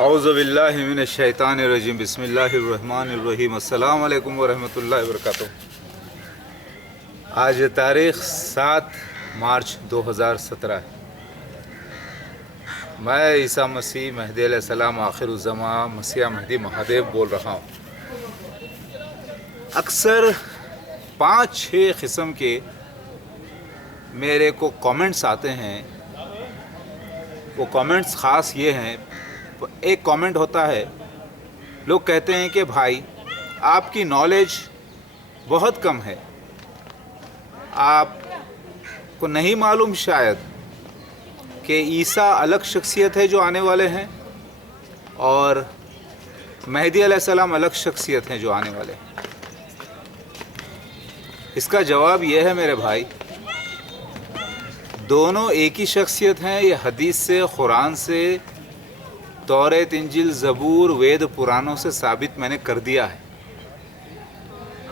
اعوذ باللہ من الشیطان الرجیم بسم اللہ الرحمن الرحیم السلام علیکم ورحمۃ اللہ وبرکاتہ۔ آج تاریخ 7 مارچ 2017 ہے۔ میں عیسیٰ مسیح مہدی علیہ السلام آخر الزمان مسیح مہدی مہادیو بول رہا ہوں۔ اکثر 5-6 قسم کے میرے کو کامنٹس آتے ہیں۔ وہ کامنٹس خاص یہ ہیں، ایک کامنٹ ہوتا ہے، لوگ کہتے ہیں کہ بھائی آپ کی نالج بہت کم ہے، آپ کو نہیں معلوم شاید کہ عیسیٰ الگ شخصیت ہے جو آنے والے ہیں اور مہدی علیہ السلام الگ شخصیت ہیں جو آنے والے ہیں۔ اس کا جواب یہ ہے میرے بھائی، دونوں ایک ہی شخصیت ہیں۔ یہ حدیث سے، قرآن سے، توریت، انجیل، زبور، وید، پرانوں سے ثابت میں نے کر دیا ہے۔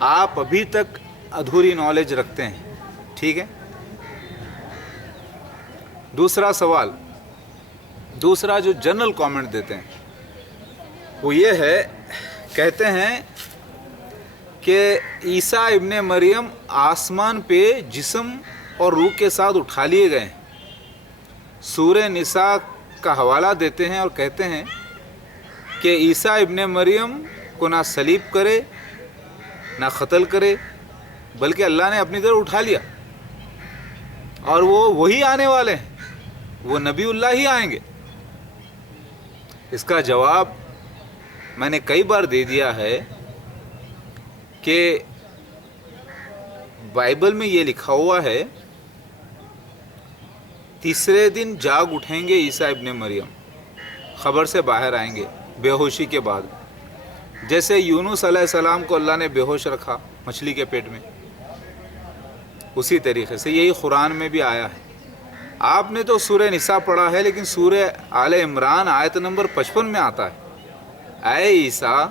آپ ابھی تک ادھوری نالج رکھتے ہیں، ٹھیک ہے؟ دوسرا سوال، دوسرا جو جنرل کامنٹ دیتے ہیں وہ یہ ہے، کہتے ہیں کہ عیسیٰ ابن مریم آسمان پہ جسم اور روح کے ساتھ اٹھا لیے گئے ہیں۔ سورہ نساء کا حوالہ دیتے ہیں اور کہتے ہیں کہ عیسیٰ ابن مریم کو نہ صلیب کرے نہ قتل کرے، بلکہ اللہ نے اپنی طرف اٹھا لیا، اور وہ وہی آنے والے ہیں، وہ نبی اللہ ہی آئیں گے۔ اس کا جواب میں نے کئی بار دے دیا ہے کہ بائبل میں یہ لکھا ہوا ہے، تیسرے دن جاگ اٹھیں گے عیسیٰ ابن مریم، خبر سے باہر آئیں گے بے ہوشی کے بعد، جیسے یونس علیہ السلام کو اللہ نے بے ہوش رکھا مچھلی کے پیٹ میں، اسی طریقے سے یہی قرآن میں بھی آیا ہے۔ آپ نے تو سورہ نساء پڑھا ہے، لیکن سورہ آل عمران آیت نمبر 55 میں آتا ہے، اے عیسیٰ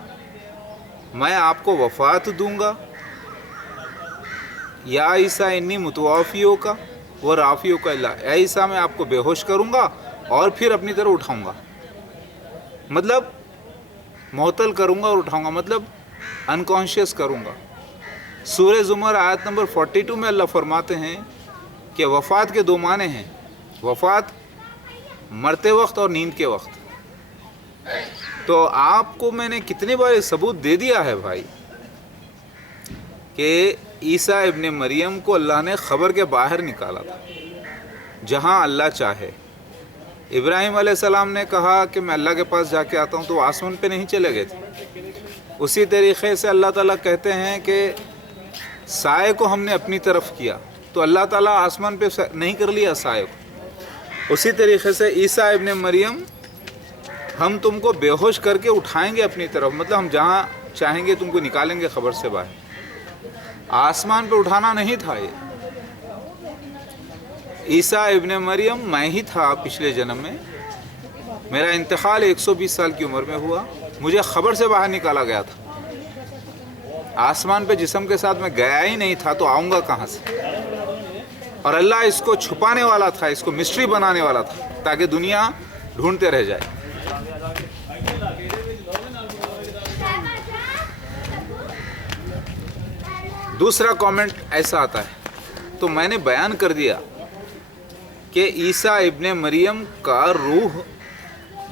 میں آپ کو وفات دوں گا، یا عیسیٰ انی متوفیوں کا وہ رافیوں کا اللہ، اے عیسیٰ میں آپ کو بے ہوش کروں گا اور پھر اپنی طرف اٹھاؤں گا، مطلب معطل کروں گا اور اٹھاؤں گا، مطلب انکانشیس کروں گا۔ سورہ زمر آیت نمبر 42 میں اللہ فرماتے ہیں کہ وفات کے 2 معنی ہیں، وفات مرتے وقت اور نیند کے وقت۔ تو آپ کو میں نے کتنی بار ثبوت دے دیا ہے بھائی کہ عیسیٰ ابن مریم کو اللہ نے خبر کے باہر نکالا تھا، جہاں اللہ چاہے۔ ابراہیم علیہ السلام نے کہا کہ میں اللہ کے پاس جا کے آتا ہوں، تو وہ آسمان پہ نہیں چلے گئے تھے۔ اسی طریقے سے اللہ تعالیٰ کہتے ہیں کہ سائے کو ہم نے اپنی طرف کیا، تو اللہ تعالیٰ آسمان پہ نہیں کر لیا سائے کو۔ اسی طریقے سے عیسیٰ ابن مریم ہم تم کو بے ہوش کر کے اٹھائیں گے اپنی طرف، مطلب ہم جہاں چاہیں گے تم کو نکالیں گے خبر سے باہر۔ آسمان پہ اٹھانا نہیں تھا یہ۔ عیسیٰ ابن مریم میں ہی تھا پچھلے جنم میں، میرا انتقال 120 سال کی عمر میں ہوا، مجھے خبر سے باہر نکالا گیا تھا۔ آسمان پہ جسم کے ساتھ میں گیا ہی نہیں تھا، تو آؤں گا کہاں سے؟ اور اللہ اس کو چھپانے والا تھا، اس کو مسٹری بنانے والا تھا، تاکہ دنیا ڈھونڈتے رہ جائے۔ دوسرا کامنٹ ایسا آتا ہے، تو میں نے بیان کر دیا کہ عیسیٰ ابن مریم کا روح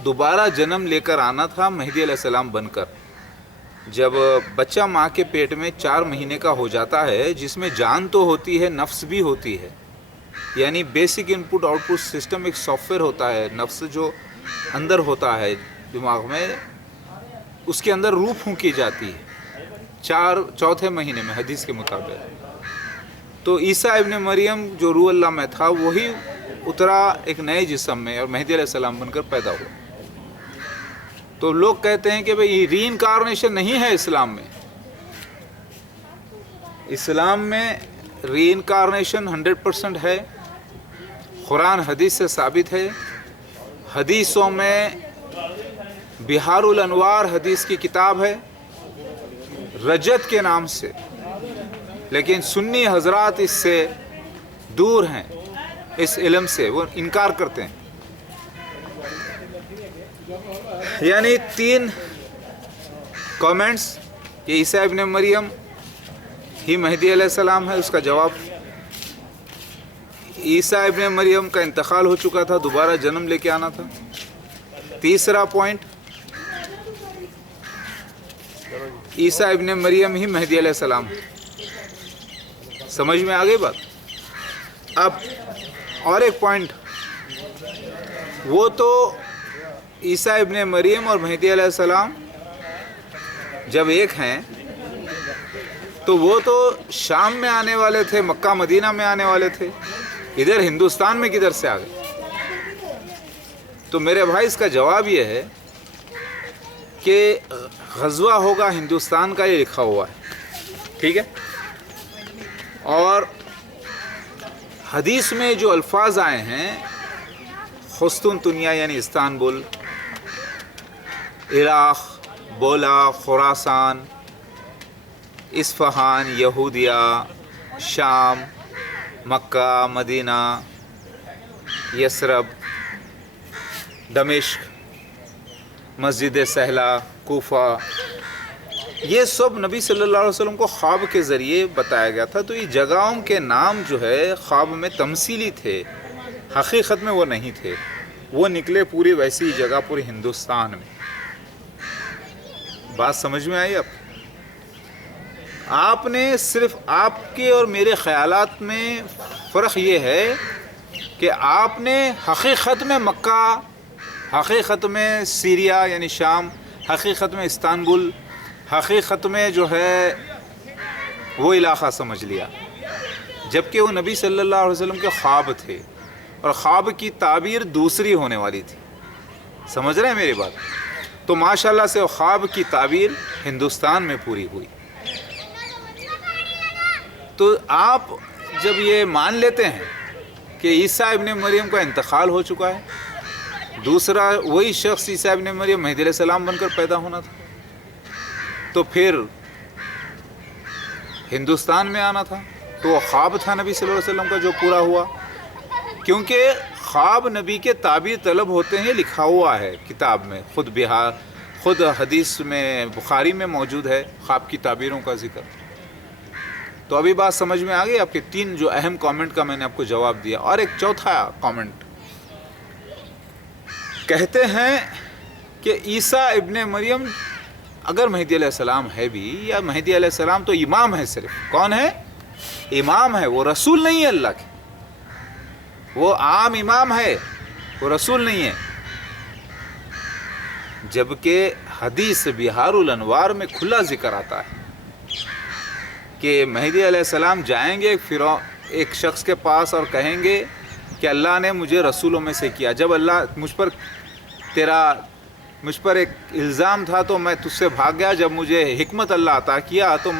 دوبارہ جنم لے کر آنا تھا مہدی علیہ السلام بن کر۔ جب بچہ ماں کے پیٹ میں 4 مہینے کا ہو جاتا ہے، جس میں جان تو ہوتی ہے، نفس بھی ہوتی ہے، یعنی بیسک ان پٹ آؤٹ پٹ سسٹم ایک سافٹ ویئر ہوتا ہے، نفس جو اندر ہوتا ہے دماغ میں، اس کے اندر روح پھونکی جاتی ہے چوتھے مہینے میں حدیث کے مطابق۔ تو عیسیٰ ابن مریم جو روح اللہ میں تھا، وہی اترا ایک نئے جسم میں اور مہدی علیہ السلام بن کر پیدا ہوا۔ تو لوگ کہتے ہیں کہ بھئی ری انکارنیشن نہیں ہے اسلام میں۔ اسلام میں ری انکارنیشن 100% ہے، قرآن حدیث سے ثابت ہے۔ حدیثوں میں بہار الانوار حدیث کی کتاب ہے رجت کے نام سے، لیکن سنی حضرات اس سے دور ہیں، اس علم سے وہ انکار کرتے ہیں۔ یعنی 3 کامنٹس کہ عیسیٰ ابن مریم ہی مہدی علیہ السلام ہے، اس کا جواب عیسیٰ ابن مریم کا انتقال ہو چکا تھا، دوبارہ جنم لے کے آنا تھا۔ تیسرا پوائنٹ، عیسیٰ ابن مریم ہی مہدی علیہ السلام۔ سمجھ میں آ گئی بات؟ اب اور ایک پوائنٹ، وہ تو عیسیٰ ابن مریم اور مہدی علیہ السلام جب ایک ہیں تو وہ تو شام میں آنے والے تھے، مکہ مدینہ میں آنے والے تھے، ادھر ہندوستان میں کدھر سے آ گئے؟ تو میرے بھائی اس کا جواب یہ ہے کہ غزوہ ہوگا ہندوستان کا، یہ لکھا ہوا ہے، ٹھیک ہے؟ اور حدیث میں جو الفاظ آئے ہیں، قسطنطنیہ یعنی استنبول، عراق، بولا، خراسان، اصفہان، یہودیہ، شام، مکہ، مدینہ، یثرب، دمشق، مسجد سہلہ، کوفہ، یہ سب نبی صلی اللہ علیہ وسلم کو خواب کے ذریعے بتایا گیا تھا۔ تو یہ جگہوں کے نام جو ہے خواب میں تمثیلی تھے، حقیقت میں وہ نہیں تھے، وہ نکلے پوری ویسی جگہ پوری ہندوستان میں۔ بات سمجھ میں آئی؟ اب آپ نے صرف آپ کے اور میرے خیالات میں فرق یہ ہے کہ آپ نے حقیقت میں مکہ، حقیقت میں سیریا یعنی شام، حقیقت میں استنبول، حقیقت میں جو ہے وہ علاقہ سمجھ لیا، جبکہ وہ نبی صلی اللہ علیہ وسلم کے خواب تھے اور خواب کی تعبیر دوسری ہونے والی تھی۔ سمجھ رہے ہیں میری بات؟ تو ماشاءاللہ سے وہ خواب کی تعبیر ہندوستان میں پوری ہوئی۔ تو آپ جب یہ مان لیتے ہیں کہ عیسیٰ ابن مریم کا انتقال ہو چکا ہے، دوسرا وہی شخص عیسیٰ ابن مریم مہدی علیہ السلام بن کر پیدا ہونا تھا، تو پھر ہندوستان میں آنا تھا، تو وہ خواب تھا نبی صلی اللہ علیہ وسلم کا جو پورا ہوا، کیونکہ خواب نبی کے تعبیر طلب ہوتے ہیں، لکھا ہوا ہے کتاب میں، خود حدیث میں بخاری میں موجود ہے خواب کی تعبیروں کا ذکر۔ تو ابھی بات سمجھ میں آ گئی آپ کے 3 جو اہم کامنٹ کا میں نے آپ کو جواب دیا۔ اور ایک چوتھا کامنٹ، کہتے ہیں کہ عیسیٰ ابن مریم اگر مہدی علیہ السلام ہے بھی، یا مہدی علیہ السلام تو امام ہے، صرف کون ہے؟ امام ہے، وہ رسول نہیں ہے اللہ کے، وہ عام امام ہے، وہ رسول نہیں ہے۔ جبکہ حدیث بہار الانوار میں کھلا ذکر آتا ہے کہ مہدی علیہ السلام جائیں گے ایک شخص کے پاس اور کہیں گے کہ اللہ نے مجھے رسولوں میں سے کیا، جب اللہ مجھ پر ایک الزام تھا تو میں تجھ سے بھاگ گیا، جب مجھے حکمت اللہ عطا کیا تو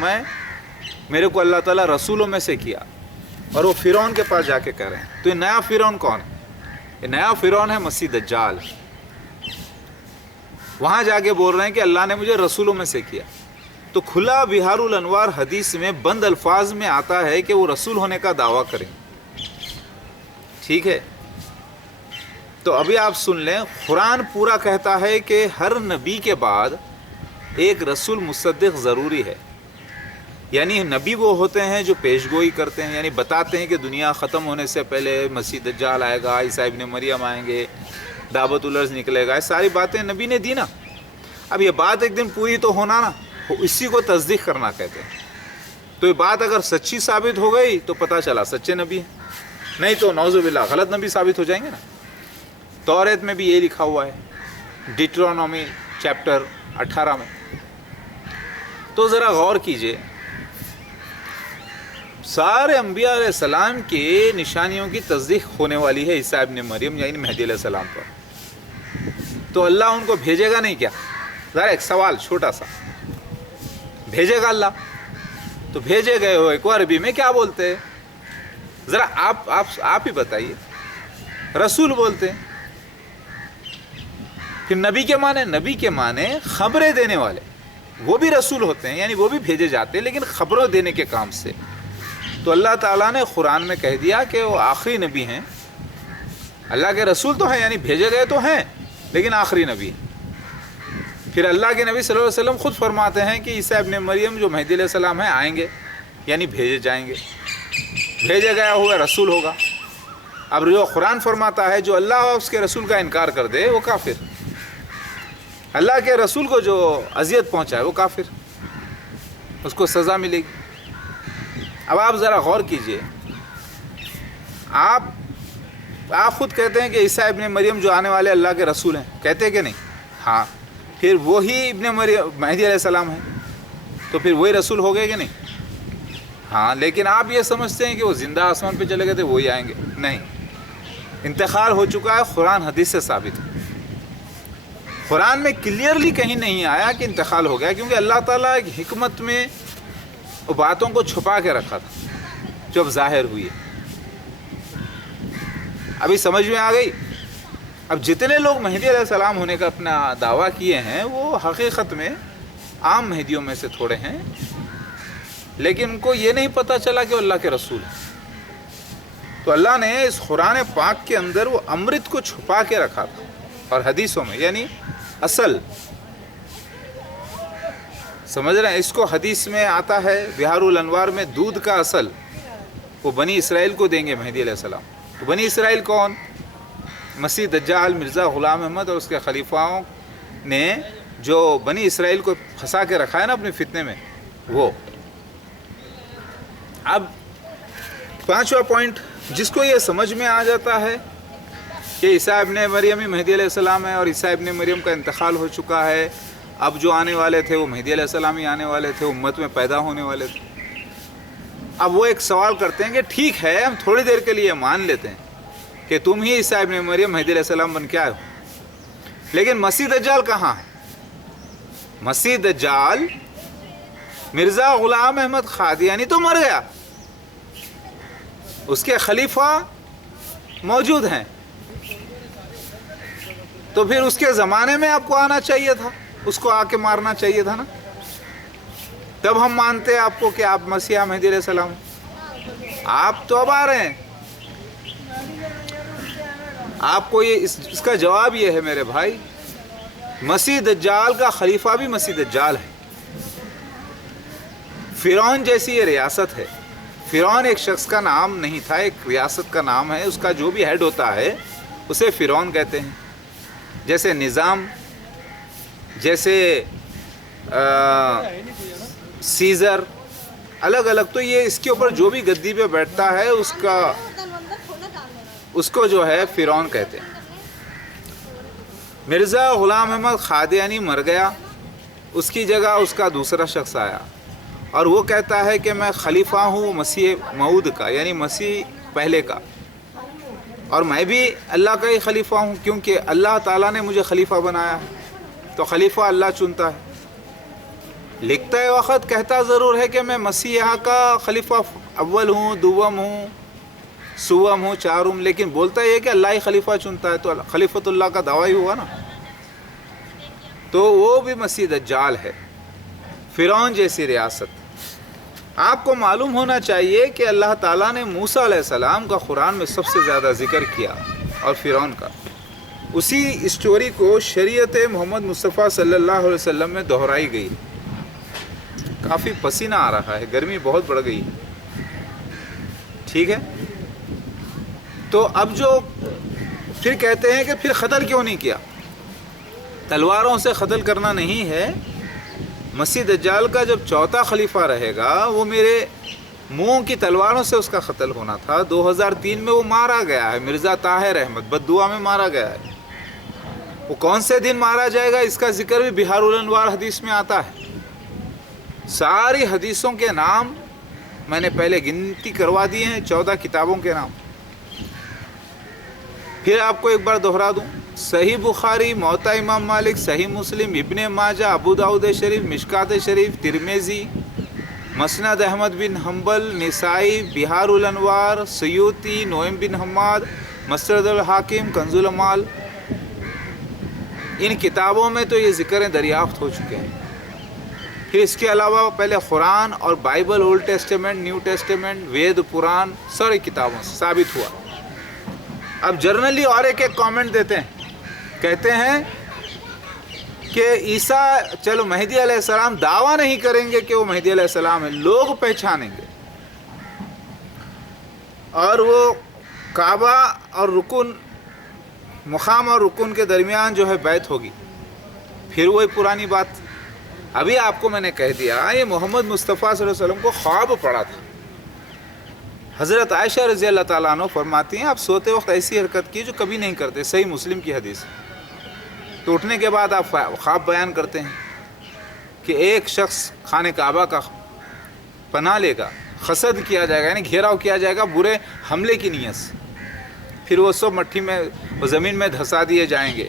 میرے کو اللہ تعالیٰ رسولوں میں سے کیا۔ اور وہ فرعون کے پاس جا کے کہہ رہے ہیں۔ تو یہ نیا فرعون کون ہے؟ یہ نیا فرعون ہے مسیح دجال۔ وہاں جا کے بول رہے ہیں کہ اللہ نے مجھے رسولوں میں سے کیا۔ تو کھلا بہار الانوار حدیث میں بند الفاظ میں آتا ہے کہ وہ رسول ہونے کا دعویٰ کریں، ٹھیک ہے؟ تو ابھی آپ سن لیں، قرآن پورا کہتا ہے کہ ہر نبی کے بعد ایک رسول مصدق ضروری ہے، یعنی نبی وہ ہوتے ہیں جو پیشگوئی کرتے ہیں، یعنی بتاتے ہیں کہ دنیا ختم ہونے سے پہلے مسیح دجال آئے گا، عیسیٰ ابن مریم آئیں گے، دعوت الارض نکلے گا، یہ ساری باتیں نبی نے دی نا۔ اب یہ بات ایک دن پوری تو ہونا نا، اسی کو تصدیق کرنا کہتے ہیں۔ تو یہ بات اگر سچی ثابت ہو گئی تو پتہ چلا سچے نبی ہیں، نہیں تو نعوذ باللہ غلط نبی ثابت ہو جائیں گے نا۔ توریت میں بھی یہ لکھا ہوا ہے، ڈیٹرونومی چیپٹر 18 میں۔ تو ذرا غور کیجئے، سارے انبیاء علیہ السلام کی نشانیوں کی تصدیق ہونے والی ہے عیسیٰ ابن مریم یعنی مہدی علیہ السلام پر، تو اللہ ان کو بھیجے گا نہیں کیا؟ ذرا ایک سوال چھوٹا سا، بھیجے گا اللہ؟ تو بھیجے گئے ہو ایک عربی میں کیا بولتے ہیں؟ ذرا آپ ہی بتائیے۔ رسول بولتے ہیں۔ پھر نبی کے معنی خبریں دینے والے، وہ بھی رسول ہوتے ہیں، یعنی وہ بھی بھیجے جاتے ہیں لیکن خبروں دینے کے کام سے۔ تو اللہ تعالیٰ نے قرآن میں کہہ دیا کہ وہ آخری نبی ہیں، اللہ کے رسول تو ہیں، یعنی بھیجے گئے تو ہیں، لیکن آخری نبی ہے۔ پھر اللہ کے نبی صلی اللہ علیہ وسلم خود فرماتے ہیں کہ عیسیٰ ابن مریم جو مہدی علیہ السلام ہیں آئیں گے، یعنی بھیجے جائیں گے، بھیجا گیا ہوا رسول ہوگا۔ اب جو قرآن فرماتا ہے جو اللہ اور اس کے رسول کا انکار کر دے وہ کافر، اللہ کے رسول کو جو اذیت پہنچائے وہ کافر، اس کو سزا ملے گی۔ اب آپ ذرا غور کیجئے، آپ خود کہتے ہیں کہ عیسیٰ ابن مریم جو آنے والے اللہ کے رسول ہیں، کہتے ہیں کہ نہیں؟ ہاں، پھر وہی ابن مریم مہدی علیہ السلام ہیں، تو پھر وہی رسول ہو گئے کہ نہیں؟ ہاں، لیکن آپ یہ سمجھتے ہیں کہ وہ زندہ آسمان پہ چلے گئے تھے وہی آئیں گے، نہیں، انتقال ہو چکا ہے، قرآن حدیث سے ثابت ہے۔ قرآن میں کلیئرلی کہیں نہیں آیا کہ انتقال ہو گیا، کیونکہ اللہ تعالیٰ ایک حکمت میں باتوں کو چھپا کے رکھا تھا جو اب ظاہر ہوئی ہے۔ ابھی سمجھ میں آ گئی؟ اب جتنے لوگ مہدی علیہ السلام ہونے کا اپنا دعویٰ کیے ہیں وہ حقیقت میں عام مہدیوں میں سے تھوڑے ہیں، لیکن ان کو یہ نہیں پتہ چلا کہ وہ اللہ کے رسول ہیں۔ تو اللہ نے اس قرآن پاک کے اندر وہ امرت کو چھپا کے رکھا تھا، اور حدیثوں میں، یعنی اصل، سمجھ رہے ہیں؟ اس کو حدیث میں آتا ہے بہار الانوار میں، دودھ کا اصل وہ بنی اسرائیل کو دیں گے مہدی علیہ السلام۔ تو بنی اسرائیل کون؟ مسیح دجال، مرزا غلام احمد اور اس کے خلیفاؤں نے جو بنی اسرائیل کو پھنسا کے رکھا ہے نا اپنے فتنے میں، وہ۔ اب پانچواں پوائنٹ، جس کو یہ سمجھ میں آ جاتا ہے کہ عیسیٰ ابن مریم ہی مہدی علیہ السلام ہے اور عیسیٰ ابن مریم کا انتقال ہو چکا ہے، اب جو آنے والے تھے وہ مہدی علیہ السلام ہی آنے والے تھے، امت میں پیدا ہونے والے تھے۔ اب وہ ایک سوال کرتے ہیں کہ ٹھیک ہے، ہم تھوڑی دیر کے لیے مان لیتے ہیں کہ تم ہی عیسیٰ ابن مریم مہدی علیہ السلام بن کے آئے ہو، لیکن مسیح دجال کہاں ہے؟ مسیح دجال مرزا غلام احمد قادیانی تو مر گیا، اس کے خلیفہ موجود ہیں، تو پھر اس کے زمانے میں آپ کو آنا چاہیے تھا، اس کو آ کے مارنا چاہیے تھا نا، تب ہم مانتے ہیں آپ کو کہ آپ مسیح مہدی علیہ السلام۔ آپ تو اب آ رہے ہیں، آپ کو یہ اس کا جواب یہ ہے میرے بھائی، مسیح دجال کا خلیفہ بھی مسیح دجال ہے۔ فرعون جیسی یہ ریاست ہے، فرعون ایک شخص کا نام نہیں تھا، ایک ریاست کا نام ہے، اس کا جو بھی ہیڈ ہوتا ہے اسے فرعون کہتے ہیں۔ جیسے نظام، جیسے سیزر، الگ الگ، تو یہ اس کے اوپر جو بھی گدی پہ بیٹھتا ہے اس کو جو ہے فرعون کہتے ہیں۔ مرزا غلام احمد قادیانی مر گیا، اس کی جگہ اس کا دوسرا شخص آیا، اور وہ کہتا ہے کہ میں خلیفہ ہوں مسیح موعود کا، یعنی مسیح پہلے کا، اور میں بھی اللہ کا ہی خلیفہ ہوں، کیونکہ اللہ تعالیٰ نے مجھے خلیفہ بنایا ہے، تو خلیفہ اللہ چنتا ہے۔ لکھتا ہے وقت کہتا ضرور ہے کہ میں مسیح کا خلیفہ اول ہوں، دوم ہوں، سوم ہوں، چارم، لیکن بولتا یہ کہ اللہ ہی خلیفہ چنتا ہے، تو خلیفۃ اللہ کا دعویٰ ہی ہوا نا، تو وہ بھی مسیح دجال ہے، فرعون جیسی ریاست۔ آپ کو معلوم ہونا چاہیے کہ اللہ تعالیٰ نے موسیٰ علیہ السلام کا قرآن میں سب سے زیادہ ذکر کیا، اور فرعون کا۔ اسی اسٹوری کو شریعت محمد مصطفیٰ صلی اللہ علیہ وسلم میں دہرائی گئی۔ کافی پسینہ آ رہا ہے، گرمی بہت بڑھ گئی، ٹھیک ہے؟ تو اب جو پھر کہتے ہیں کہ پھر قتل کیوں نہیں کیا؟ تلواروں سے قتل کرنا نہیں ہے، مسیح دجال کا جب چوتھا خلیفہ رہے گا وہ میرے منہ کی تلواروں سے اس کا قتل ہونا تھا۔ 2003 میں وہ مارا گیا ہے، مرزا طاہر احمد بددعا میں مارا گیا ہے۔ وہ کون سے دن مارا جائے گا اس کا ذکر بھی بہار الانوار حدیث میں آتا ہے۔ ساری حدیثوں کے نام میں نے پہلے گنتی کروا دیے ہیں، 14 کتابوں کے نام۔ پھر آپ کو ایک بار دہرا دوں، صحیح بخاری، موطا امام مالک، صحیح مسلم، ابن ماجہ، ابو داؤد شریف، مشکات شریف، ترمذی، مسند احمد بن حنبل، نسائی، بہار الانوار، سیوطی، نعیم بن حماد، مسند الحاکم، کنز العمال، ان کتابوں میں تو یہ ذکریں دریافت ہو چکے ہیں۔ پھر اس کے علاوہ پہلے قرآن اور Bible, old testament, new testament, Veda, Purana, ساری کتابوں سے ثابت ہوا۔ اب جرنلی اور ایک کامنٹ دیتے ہیں کہتے ہیں کہ عیسیٰ چلو مہدی علیہ السلام دعویٰ نہیں کریں گے کہ وہ مہدی علیہ السلام ہے، لوگ پہچانیں گے، اور وہ کعبہ اور رکن، مقام اور رکن کے درمیان جو ہے بیعت ہوگی. پھر وہی پرانی بات. ابھی آپ کو میں نے کہہ دیا یہ محمد مصطفیٰ صلی اللہ علیہ وسلم کو خواب پڑا تھا. حضرت عائشہ رضی اللہ تعالیٰ عنہ فرماتی ہیں آپ سوتے وقت ایسی حرکت کی جو کبھی نہیں کرتے، صحیح مسلم کی حدیث. تو اٹھنے کے بعد آپ خواب بیان کرتے ہیں کہ ایک شخص خانہ کعبہ کا پناہ لے گا، حسد کیا جائے گا، یعنی گھیراؤ کیا جائے گا برے حملے کی نیت سے. پھر وہ سب مٹی میں زمین میں دھسا دیے جائیں گے،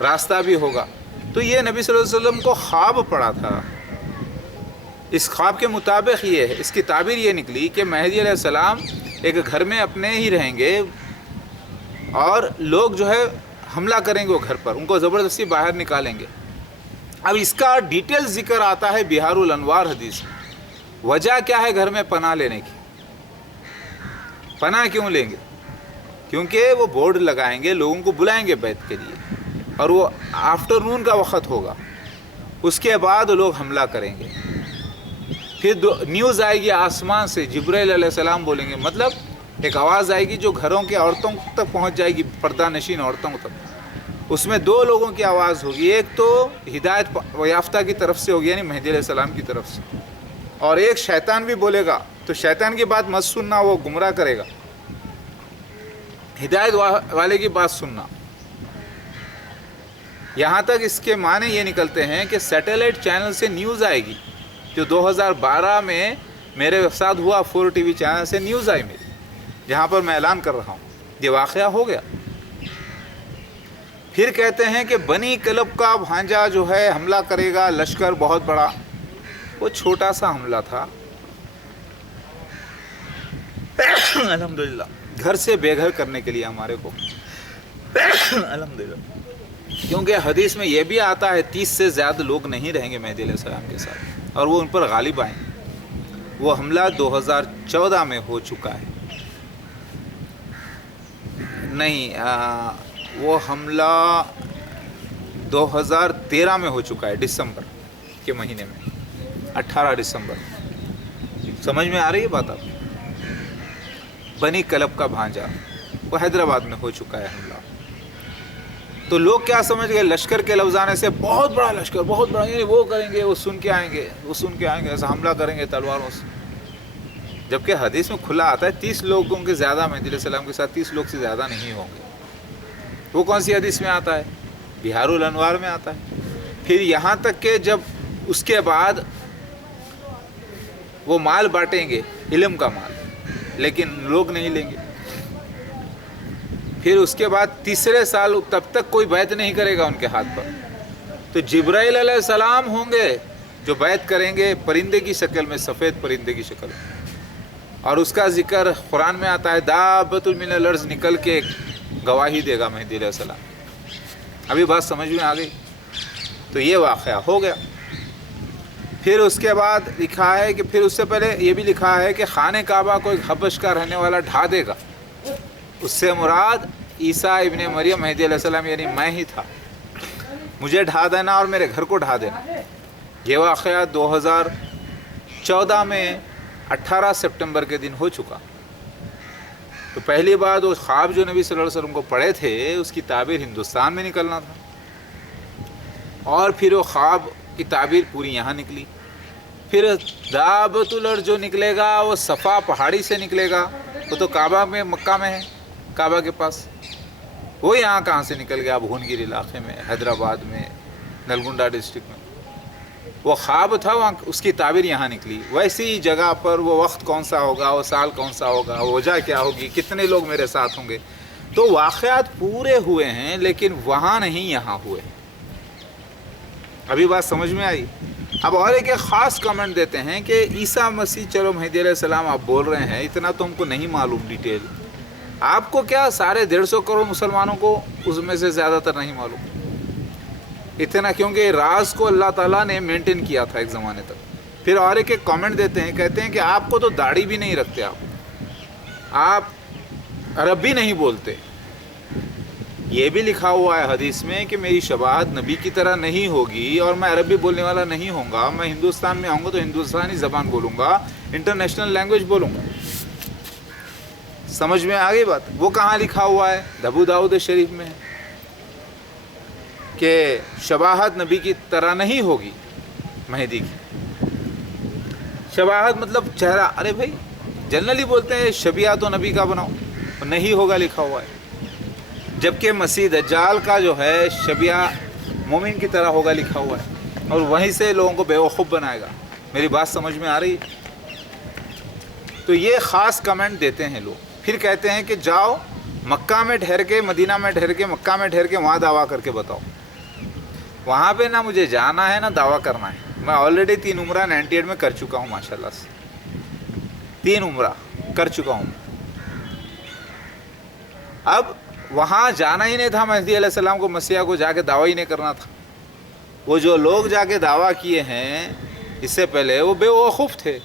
راستہ بھی ہوگا. تو یہ نبی صلی اللہ علیہ وسلم کو خواب پڑا تھا. اس خواب کے مطابق یہ ہے، اس کی تعبیر یہ نکلی کہ مہدی علیہ السلام ایک گھر میں اپنے ہی رہیں گے اور لوگ جو ہے حملہ کریں گے وہ گھر پر، ان کو زبردستی باہر نکالیں گے. اب اس کا ڈیٹیل ذکر آتا ہے بہار الانوار حدیث میں. وجہ کیا ہے گھر میں پناہ لینے کی؟ پناہ کیوں لیں گے؟ کیونکہ وہ بورڈ لگائیں گے، لوگوں کو بلائیں گے بیعت کے لیے، اور وہ آفٹر نون کا وقت ہوگا، اس کے بعد لوگ حملہ کریں گے. پھر نیوز آئے گی آسمان سے، جبرائیل علیہ السلام بولیں گے، مطلب ایک آواز آئے گی جو گھروں کے عورتوں تک پہنچ جائے گی، پردہ نشین عورتوں تک. اس میں دو لوگوں کی آواز ہوگی، ایک تو ہدایت یافتہ کی طرف سے ہوگی یعنی مہدی علیہ السلام کی طرف سے، اور ایک شیطان بھی بولے گا. تو شیطان کی بات مت سننا، وہ گمراہ کرے گا. ہدایت والے کی بات سننا. یہاں تک اس کے معنی یہ نکلتے ہیں کہ سیٹلائٹ چینل سے نیوز آئے گی، جو 2012 میں میرے ساتھ ہوا 4 ٹی وی چینل سے نیوز آئی میری، جہاں پر میں اعلان کر رہا ہوں. یہ واقعہ ہو گیا. پھر کہتے ہیں کہ بنی کلب کا بھانجا جو ہے حملہ کرے گا، لشکر بہت بڑا. وہ چھوٹا سا حملہ تھا الحمدللہ، گھر سے بے گھر کرنے کے لیے ہمارے کو الحمدللہ. کیونکہ حدیث میں یہ بھی آتا ہے 30 سے زیادہ لوگ نہیں رہیں گے مہدی علیہ السلام کے ساتھ، اور وہ ان پر غالب آئیں. وہ حملہ 2014 میں ہو چکا ہے. نہیں، وہ حملہ 2013 میں ہو چکا ہے، دسمبر کے مہینے میں، 18 دسمبر. سمجھ میں آ رہی ہے بات آپ؟ بنی کلب کا بھانجا وہ حیدرآباد میں ہو چکا ہے حملہ. تو لوگ کیا سمجھ گئے لشکر کے لفظ آنے سے بہت بڑا لشکر، بہت بڑا، یعنی وہ کریں گے، وہ سن کے آئیں گے، وہ سن کے آئیں گے، ایسا حملہ کریں گے تلواروں سے. جبکہ حدیث میں کھلا آتا ہے 30 لوگوں کے زیادہ مہدی علیہ السلام کے ساتھ 30 لوگ سے زیادہ نہیں ہوں گے. وہ کون سی حدیث میں آتا ہے؟ بہار الانوار میں آتا ہے. پھر یہاں تک کہ جب اس کے بعد وہ مال بانٹیں گے، علم کا مال، لیکن لوگ نہیں لیں گے. پھر اس کے بعد تیسرے سال تب تک کوئی بیعت نہیں کرے گا ان کے ہاتھ پر. تو جبرائیل علیہ السلام ہوں گے جو بیعت کریں گے پرندے کی شکل میں، سفید پرندے کی شکل میں. اور اس کا ذکر قرآن میں آتا ہے، دابۃ من الارض نکل کے گواہی دے گا مہدی علیہ السلام. ابھی بات سمجھ میں آ گئی؟ تو یہ واقعہ ہو گیا. پھر اس کے بعد لکھا ہے کہ پھر اس سے پہلے یہ بھی لکھا ہے کہ خانہ کعبہ کو ایک حبش کا رہنے والا ڈھا دے گا. اس سے مراد عیسیٰ ابن مریم مہدی علیہ السلام یعنی میں ہی تھا. مجھے ڈھا دینا اور میرے گھر کو ڈھا دینا. یہ واقعہ 2014 میں 18 سپٹمبر کے دن ہو چکا. تو پہلی بار وہ خواب جو نبی صلی اللہ علیہ وسلم کو پڑھے تھے اس کی تعبیر ہندوستان میں نکلنا تھا، اور پھر وہ خواب کی تعبیر پوری یہاں نکلی. پھر دابۃ الارض جو نکلے گا وہ صفا پہاڑی سے نکلے گا. وہ تو کعبہ میں، مکہ میں ہے، کعبہ کے پاس. وہ یہاں کہاں سے نکل گیا؟ بھونگیر علاقے میں، حیدرآباد میں، نلگنڈا ڈسٹرکٹ میں. وہ خواب تھا، وہاں اس کی تعبیر یہاں نکلی. ویسی جگہ پر وہ وقت کون سا ہوگا، وہ سال کون سا ہوگا، وہ وجہ کیا ہوگی، کتنے لوگ میرے ساتھ ہوں گے. تو واقعات پورے ہوئے ہیں لیکن وہاں نہیں، یہاں ہوئے. ابھی بات سمجھ میں آئی؟ اب اور ایک خاص کمنٹ دیتے ہیں کہ عیسیٰ مسیح، چلو مہدی علیہ السلام آپ بول رہے ہیں، اتنا تو ہم کو نہیں معلوم ڈیٹیل. آپ کو کیا سارے 150 کروڑ مسلمانوں کو اس میں سے زیادہ تر نہیں معلوم اتنا؟ کیونکہ راز کو اللہ تعالیٰ نے مینٹین کیا تھا ایک زمانے تک. پھر اور ایک کامنٹ دیتے ہیں، کہتے ہیں کہ آپ کو تو داڑھی بھی نہیں رکھتے، آپ عرب بھی نہیں بولتے. یہ بھی لکھا ہوا ہے حدیث میں کہ میری شباہت نبی کی طرح نہیں ہوگی اور میں عربی بولنے والا نہیں ہوں گا، میں ہندوستان میں آؤں گا تو ہندوستانی زبان بولوں گا، انٹرنیشنل لینگویج بولوں گا۔ سمجھ میں آ گئی بات؟ وہ کہاں لکھا ہوا ہے؟ ابو داؤد شریف میں ہے کہ شباہت نبی کی طرح نہیں ہوگی مہدی کی۔ شباہت مطلب چہرہ، ارے بھائی جنرلی بولتے ہیں شبیہ تو نبی کا بناؤ، نہیں ہوگا لکھا ہوا ہے، جبکہ مسیح دجال کا جو ہے شبیہ مومن کی طرح ہوگا لکھا ہوا ہے، اور وہیں سے لوگوں کو بیوقوف بنائے گا۔ میری بات سمجھ میں آ رہی ہے؟ تو یہ خاص کمنٹ دیتے ہیں لوگ، پھر کہتے ہیں کہ جاؤ مکہ میں ٹھہر کے، مدینہ میں ٹھہر کے، مکہ میں ٹھہر کے وہاں دعویٰ کر کے بتاؤ۔ وہاں پہ نہ مجھے جانا ہے نہ دعویٰ کرنا ہے، میں آلریڈی 3 عمرہ 98 میں کر چکا ہوں، ماشاءاللہ سے 3 عمرہ کر چکا ہوں۔ اب وہاں جانا ہی نہیں تھا مہدی علیہ السلام کو، مسیح کو جا کے دعویٰ ہی نہیں کرنا تھا۔ وہ جو لوگ جا کے دعویٰ کیے ہیں اس سے پہلے وہ بے وقوف تھے،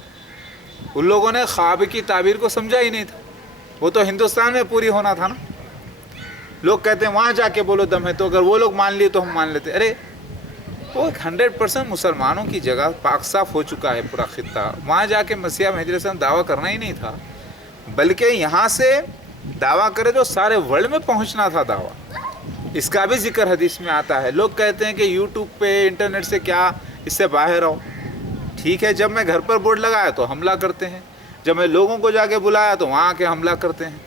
ان لوگوں نے خواب کی تعبیر کو سمجھا ہی نہیں تھا، وہ تو ہندوستان میں پوری ہونا تھا نا۔ لوگ کہتے ہیں وہاں جا کے بولو دم ہے، تو اگر وہ لوگ مان لیے تو ہم مان لیتے۔ ارے وہ 100% مسلمانوں کی جگہ پاک صاف ہو چکا ہے پورا خطہ، وہاں جا کے مسیح مہدی علیہ السلام دعویٰ کرنا ہی نہیں تھا، بلکہ یہاں سے دعویٰ کرے تو سارے ورلڈ میں پہنچنا تھا دعویٰ۔ اس کا بھی ذکر حدیث میں آتا ہے۔ لوگ کہتے ہیں کہ یوٹیوب پہ انٹرنیٹ سے کیا، اس سے باہر آؤ۔ ٹھیک ہے، جب میں گھر پر بورڈ لگایا تو حملہ کرتے ہیں، جب میں لوگوں کو جا کے بلایا تو وہاں کے حملہ کرتے ہیں،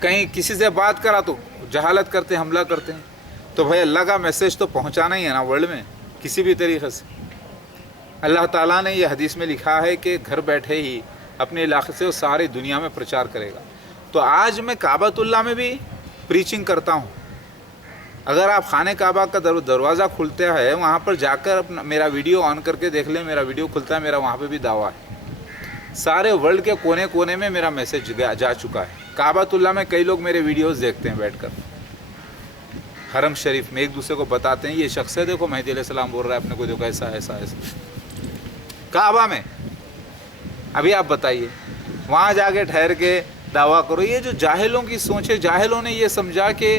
کہیں کسی سے بات کرا تو جہالت کرتے ہیں، حملہ کرتے ہیں۔ تو بھائی اللہ کا میسیج تو پہنچانا ہی ہے نا ورلڈ میں کسی بھی طریقے سے۔ اللہ تعالیٰ نے یہ حدیث میں لکھا ہے کہ گھر بیٹھے ہی اپنے علاقے سے وہ ساری دنیا میں پرچار کرے گا۔ تو آج میں کعبۃ اللہ میں بھی پریچنگ کرتا ہوں۔ اگر آپ خانہ کعبہ کا دروازہ کھلتا ہے وہاں پر جا کر اپنا میرا ویڈیو آن کر کے دیکھ لیں، میرا ویڈیو کھلتا ہے، میرا وہاں پہ بھی دعویٰ ہے۔ سارے ورلڈ کے کونے کونے میں میرا میسیج جا چکا ہے۔ کعبۃ اللہ میں کئی لوگ میرے ویڈیوز دیکھتے ہیں بیٹھ کر، حرم شریف میں ایک دوسرے کو بتاتے ہیں یہ شخص ہے، دیکھو مہدی علیہ السلام بول رہا ہے اپنے کو، دیکھو ایسا ایسا ایسا۔ کعبہ میں ابھی آپ بتائیے، وہاں جا کے ٹھہر کے دعویٰ کرو۔ یہ جو جاہلوں کی سوچ ہے، جاہلوں نے یہ سمجھا کہ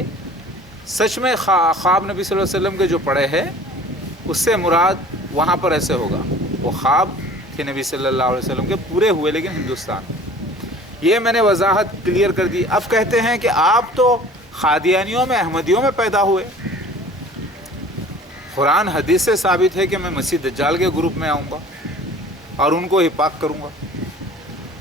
سچ میں خواب نبی صلی اللہ علیہ وسلم کے جو پڑھے ہیں اس سے مراد وہاں پر ایسے ہوگا۔ وہ خواب تھے نبی صلی اللہ علیہ وسلم کے، پورے ہوئے لیکن ہندوستان۔ یہ میں نے وضاحت کلیئر کر دی۔ اب کہتے ہیں کہ آپ تو قادیانیوں میں، احمدیوں میں پیدا ہوئے۔ قرآن حدیث سے ثابت ہے کہ میں مسیح دجال کے گروپ میں آؤں گا اور ان کو ہی پاک کروں گا۔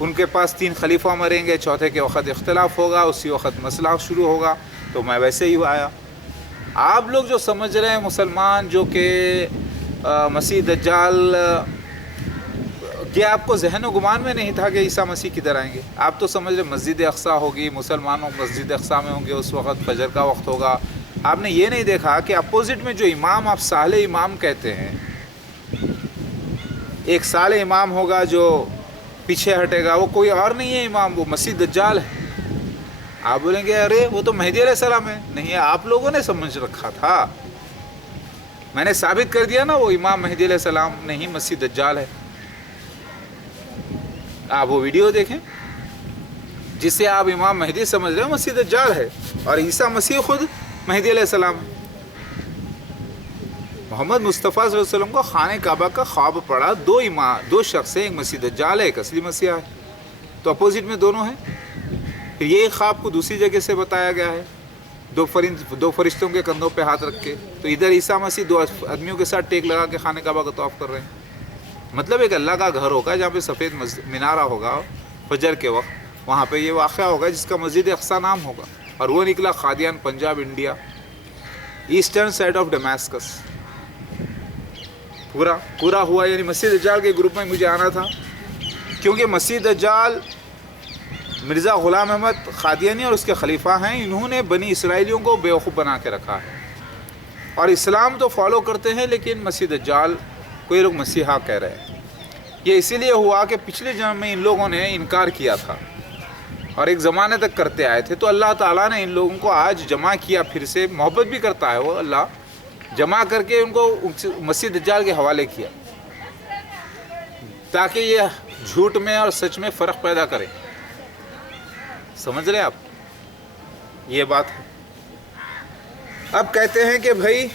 ان کے پاس 3 خلیفہ مریں گے، چوتھے کے وقت اختلاف ہوگا، اسی وقت مسئلہ شروع ہوگا، تو میں ویسے ہی آیا۔ آپ لوگ جو سمجھ رہے ہیں مسلمان جو کہ مسیح دجال، یہ آپ کو ذہن و گمان میں نہیں تھا کہ عیسیٰ مسیح کدھر آئیں گے۔ آپ تو سمجھ رہے مسجد اقصیٰ ہوگی، مسلمانوں مسجد اقصیٰ میں ہوں گے، اس وقت فجر کا وقت ہوگا۔ آپ نے یہ نہیں دیکھا کہ اپوزٹ میں جو امام آپ صالح امام کہتے ہیں، ایک صالح امام ہوگا جو پیچھے ہٹے گا، وہ کوئی اور نہیں ہے امام، وہ مسیح دجال ہے۔ آپ بولیں گے ارے وہ تو مہدی علیہ السلام ہے۔ نہیں، آپ لوگوں نے سمجھ رکھا تھا، میں نے ثابت کر دیا نا، وہ امام مہدی علیہ السلام نہیں، مسیح دجال ہے۔ آپ وہ ویڈیو دیکھیں جسے آپ امام مہدی سمجھ رہے ہیں، مسیح دجال ہے، اور عیسیٰ مسیح خود مہدی علیہ السلام ہے۔ محمد مصطفیٰ صلی اللہ علیہ وسلم کو خانہ کعبہ کا خواب پڑا، 2 شخص ہیں، ایک مسیح دجال ہے، ایک اصلی مسیح ہے، تو اپوزٹ میں دونوں ہیں۔ پھر یہ خواب کو دوسری جگہ سے بتایا گیا ہے، 2 فرشتوں کے کندھوں پہ ہاتھ رکھ کے، تو ادھر عیسیٰ مسیح 2 آدمیوں کے ساتھ ٹیک لگا کے خانہ کعبہ کا طواف کر رہے ہیں۔ مطلب ایک اللہ کا گھر ہوگا جہاں پہ سفید مینارہ ہوگا فجر کے وقت، وہاں پہ یہ واقعہ ہوگا جس کا مسجد اقصیٰ نام ہوگا، اور وہ نکلا Qadian, Punjab, India, eastern side of Damascus. پورا ہوا، یعنی مسیح دجال کے گروپ میں مجھے آنا تھا، کیونکہ مسیح دجال مرزا غلام احمد قادیانی اور اس کے خلیفہ ہیں، انہوں نے بنی اسرائیلیوں کو بیوقوف بنا کے رکھا ہے، اور اسلام تو فالو کرتے ہیں لیکن مسیح دجال کو یہ لوگ مسیحا کہہ رہے ہیں۔ یہ اسی لیے ہوا کہ پچھلے جنم میں ان لوگوں نے انکار کیا تھا اور ایک زمانے تک کرتے آئے تھے، تو اللہ تعالیٰ نے ان لوگوں کو آج جمع کیا، پھر سے محبت بھی کرتا ہے وہ اللہ، جمع کر کے ان کو مسیح دجال کے حوالے کیا تاکہ یہ جھوٹ میں اور سچ میں فرق پیدا کرے۔ سمجھ رہے آپ؟ یہ بات ہے۔ اب کہتے ہیں کہ بھائی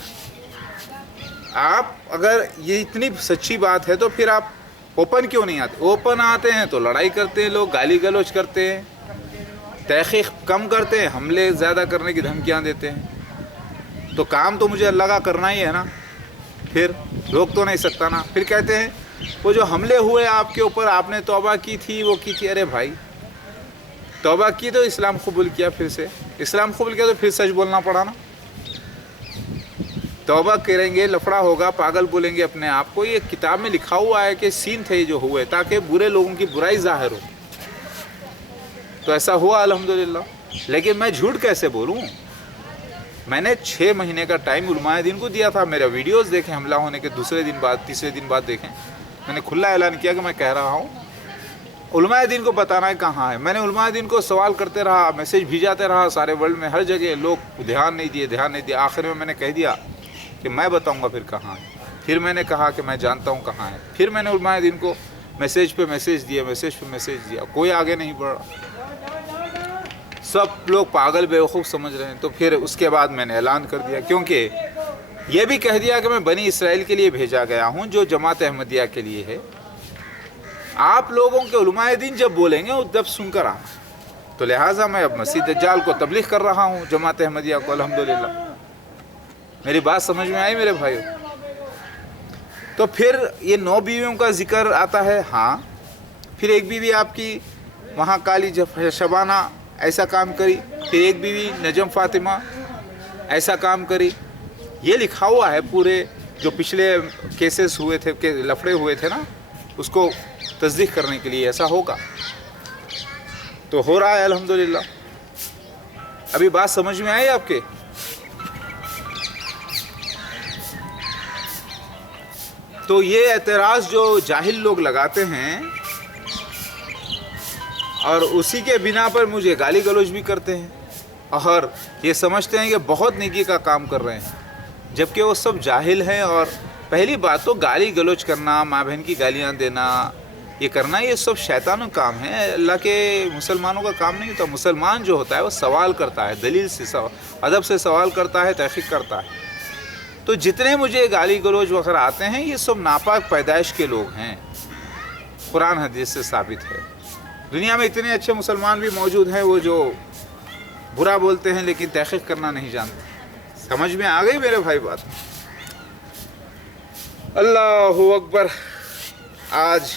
آپ اگر یہ اتنی سچی بات ہے تو پھر آپ اوپن کیوں نہیں آتے؟ اوپن آتے ہیں تو لڑائی کرتے ہیں لوگ، گالی گلوچ کرتے ہیں، تحقیق کم کرتے ہیں، حملے زیادہ کرنے کی دھمکیاں دیتے ہیں۔ تو کام تو مجھے اللہ کا کرنا ہی ہے نا، پھر روک تو نہیں سکتا نا۔ پھر کہتے ہیں وہ جو حملے ہوئے آپ کے اوپر، آپ نے توبہ کی تھی، وہ کی تھی۔ ارے بھائی توبہ کی تو اسلام قبول کیا، پھر سے اسلام قبول کیا تو پھر سچ بولنا پڑا نا۔ توبہ کریں گے لفڑا ہوگا، پاگل بولیں گے اپنے آپ کو۔ یہ کتاب میں لکھا ہوا ہے کہ سین تھے جو ہوئے تاکہ برے لوگوں کی برائی ظاہر ہو، تو ایسا ہوا الحمدللہ۔ لیکن میں جھوٹ کیسے بولوں؟ میں نے 6 مہینے کا ٹائم علماء دین کو دیا تھا۔ میرے ویڈیوز دیکھیں، حملہ ہونے کے دوسرے دن بعد، تیسرے دن بعد دیکھیں، میں نے کھلا اعلان کیا کہ میں کہہ رہا ہوں علماء دین کو بتانا ہے کہاں ہے۔ میں نے علماء دین کو سوال کرتے رہا، میسیج بھیجاتے رہا سارے ورلڈ میں، ہر جگہ لوگ دھیان نہیں دیے۔ آخر میں نے کہہ دیا کہ میں بتاؤں گا پھر کہاں ہے۔ پھر میں نے کہا کہ میں جانتا ہوں کہاں ہے۔ پھر میں نے علماء دین کو میسیج پہ میسیج دیا، کوئی آگے نہیں بڑھا، سب لوگ پاگل بیوقوف سمجھ رہے ہیں۔ تو پھر اس کے بعد میں نے اعلان کر دیا، کیونکہ یہ بھی کہہ دیا کہ میں بنی اسرائیل کے لیے بھیجا گیا ہوں، جو جماعت احمدیہ کے لیے ہے۔ آپ لوگوں کے علماء دین جب بولیں گے وہ جب سن کر آنا، تو لہٰذا میں اب مسیح دجال کو تبلیغ کر رہا ہوں، جماعت احمدیہ کو، الحمدللہ۔ میری بات سمجھ میں آئی میرے بھائیو؟ تو پھر یہ 9 بیویوں کا ذکر آتا ہے، ہاں۔ پھر ایک بیوی آپ کی وہاں کالی شبانہ ایسا کام کری، پھر ایک بیوی نجم فاطمہ ایسا کام کری۔ یہ لکھا ہوا ہے پورے جو پچھلے کیسز ہوئے تھے، کہ لفڑے ہوئے تھے نا، اس کو تصدیق کرنے کے لیے ایسا ہوگا۔ تو ہو رہا ہے الحمدللہ۔ ابھی بات سمجھ میں آئی آپ کے؟ تو یہ اعتراض جو جاہل لوگ لگاتے ہیں اور اسی کے بنا پر مجھے گالی گلوچ بھی کرتے ہیں، اور یہ سمجھتے ہیں کہ بہت نیکی کا کام کر رہے ہیں، جبکہ وہ سب جاہل ہیں۔ اور پہلی بات تو گالی گلوچ کرنا، ماں بہن کی گالیاں دینا، یہ کرنا، یہ سب شیطانوں کا کام ہے، اللہ کے مسلمانوں کا کام نہیں ہوتا۔ مسلمان جو ہوتا ہے وہ سوال کرتا ہے، دلیل سے ادب سے سوال کرتا ہے، تحقیق کرتا ہے۔ تو جتنے مجھے گالی گلوچ وغیرہ آتے ہیں، یہ سب ناپاک پیدائش کے لوگ ہیں، قرآن حدیث سے ثابت ہے۔ دنیا میں اتنے اچھے مسلمان بھی موجود ہیں، وہ جو برا بولتے ہیں لیکن تحقیق کرنا نہیں جانتے۔ سمجھ میں آ گئی میرے بھائی بات؟ اللہ اکبر۔ آج